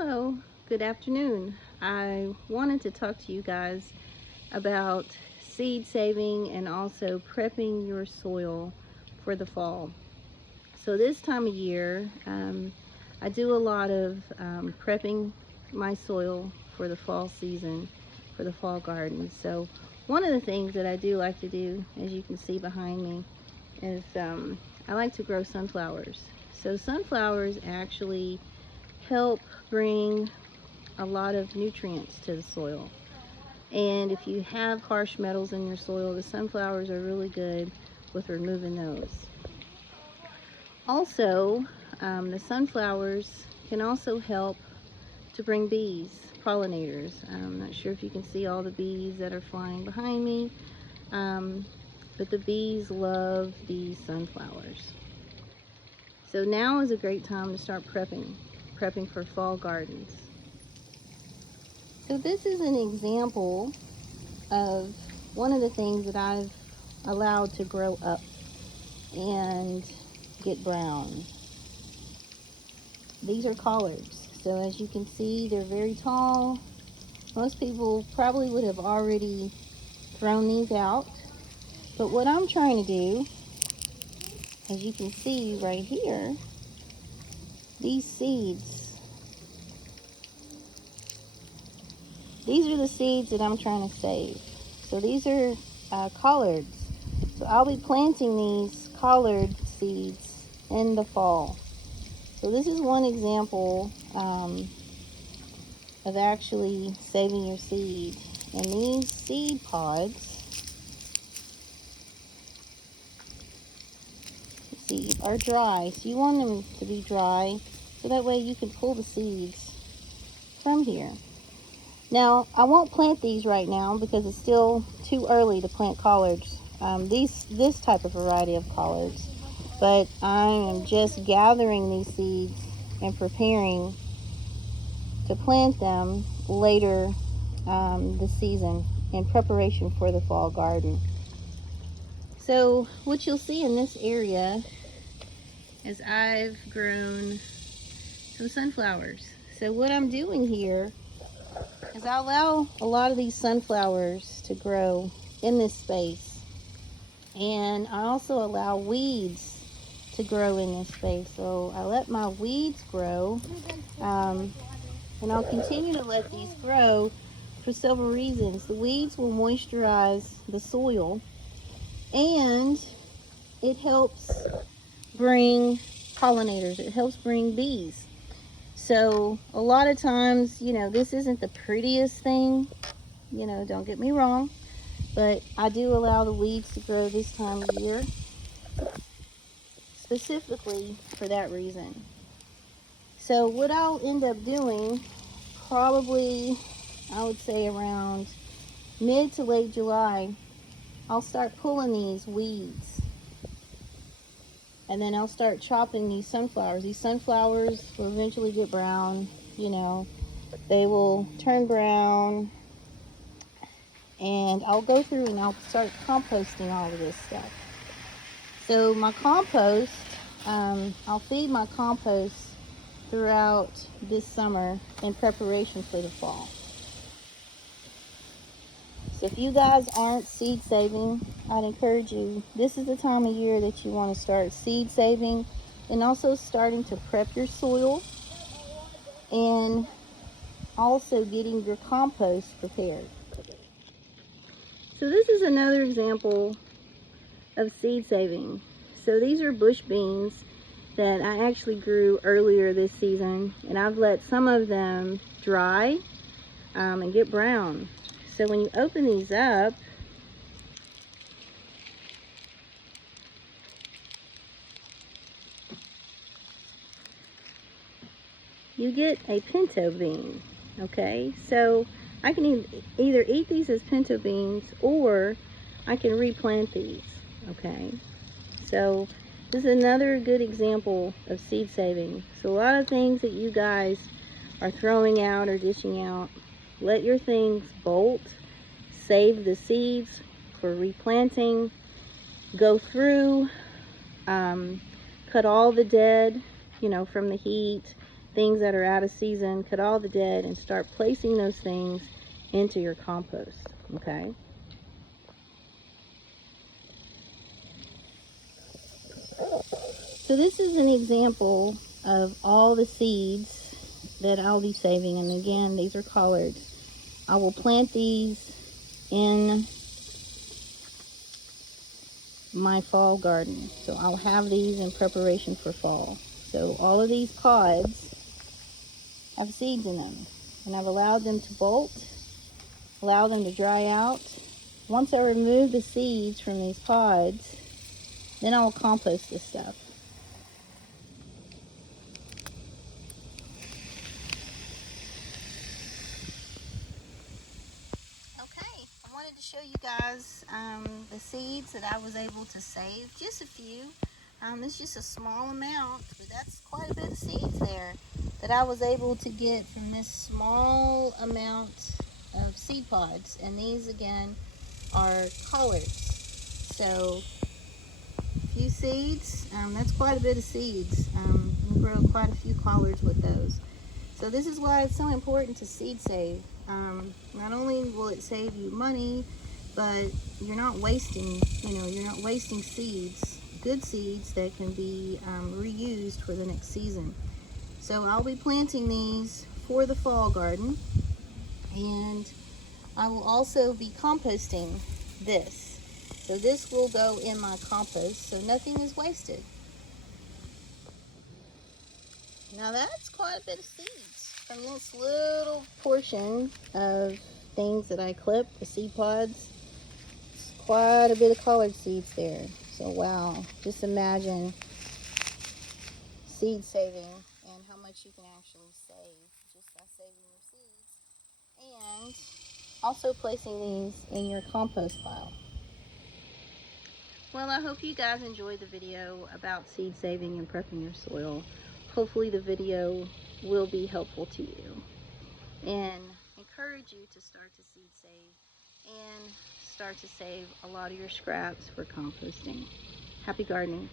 Hello, good afternoon. I wanted to talk to you guys about seed saving and also prepping your soil for the fall. So this time of year, I do a lot of prepping my soil for the fall season, for the fall garden. So one of the things that I do like to do, as you can see behind me, is I like to grow sunflowers. So sunflowers actually help bring a lot of nutrients to the soil. And if you have harsh metals in your soil, the sunflowers are really good with removing those. Also, the sunflowers can also help to bring bees, pollinators. I'm not sure if you can see all the bees that are flying behind me, but the bees love these sunflowers. So now is a great time to start prepping for fall gardens. So this is an example of one of the things that I've allowed to grow up and get brown. These are collards. So as you can see, they're very tall. Most people probably would have already thrown these out. But what I'm trying to do, as you can see right here, these seeds, these are the seeds that I'm trying to save. So these are collards. So I'll be planting these collard seeds in the fall. So this is one example of actually saving your seed. And these seed pods, see, are dry. So you want them to be dry so that way you can pull the seeds from here. Now, I won't plant these right now because it's still too early to plant collards. This type of variety of collards. But I am just gathering these seeds and preparing to plant them later this season in preparation for the fall garden. So what you'll see in this area is I've grown some sunflowers. So what I'm doing here is I allow a lot of these sunflowers to grow in this space. And I also allow weeds to grow in this space. So I let my weeds grow, and I'll continue to let these grow for several reasons. The weeds will moisturize the soil, and it helps bring pollinators. It helps bring bees. So a lot of times, this isn't the prettiest thing, don't get me wrong, but I do allow the weeds to grow this time of year, specifically for that reason. So what I'll end up doing, probably, I would say around mid to late July, I'll start pulling these weeds. And then I'll start chopping these sunflowers. These sunflowers will eventually get brown, they will turn brown. And I'll go through and I'll start composting all of this stuff. So my compost, I'll feed my compost throughout this summer in preparation for the fall. So if you guys aren't seed saving, I'd encourage you, this is the time of year that you want to start seed saving and also starting to prep your soil and also getting your compost prepared. So this is another example of seed saving. So these are bush beans that I actually grew earlier this season, and I've let some of them dry and get brown. So when you open these up, you get a pinto bean. Okay, so I can either eat these as pinto beans or I can replant these. Okay, so this is another good example of seed saving. So a lot of things that you guys are throwing out or dishing out, let your things bolt, save the seeds for replanting, go through, cut all the dead, from the heat things that are out of season, cut all the dead, and start placing those things into your compost, okay? So this is an example of all the seeds that I'll be saving, and again, these are collards. I will plant these in my fall garden. So I'll have these in preparation for fall. So all of these pods have seeds in them, and I've allowed them to bolt, allow them to dry out. Once I remove the seeds from these pods, then I will compost this stuff. Okay, I wanted to show you guys the seeds that I was able to save, just a few. It's just a small amount, but that's quite a bit of seeds there that I was able to get from this small amount of seed pods. And these again are collards. So a few seeds, that's quite a bit of seeds. We'll grow quite a few collards with those. So this is why it's so important to seed save. Not only will it save you money, but you're not wasting, you're not wasting seeds, good seeds that can be reused for the next season. So I'll be planting these for the fall garden, and I will also be composting this. So this will go in my compost, so nothing is wasted. Now that's quite a bit of seeds from this little portion of things that I clipped, the seed pods. It's quite a bit of collard seeds there. So wow, just imagine seed saving and how much you can actually save just by saving your seeds. And also placing these in your compost pile. Well, I hope you guys enjoyed the video about seed saving and prepping your soil. Hopefully the video will be helpful to you and encourage you to start to seed save and start to save a lot of your scraps for composting. Happy gardening.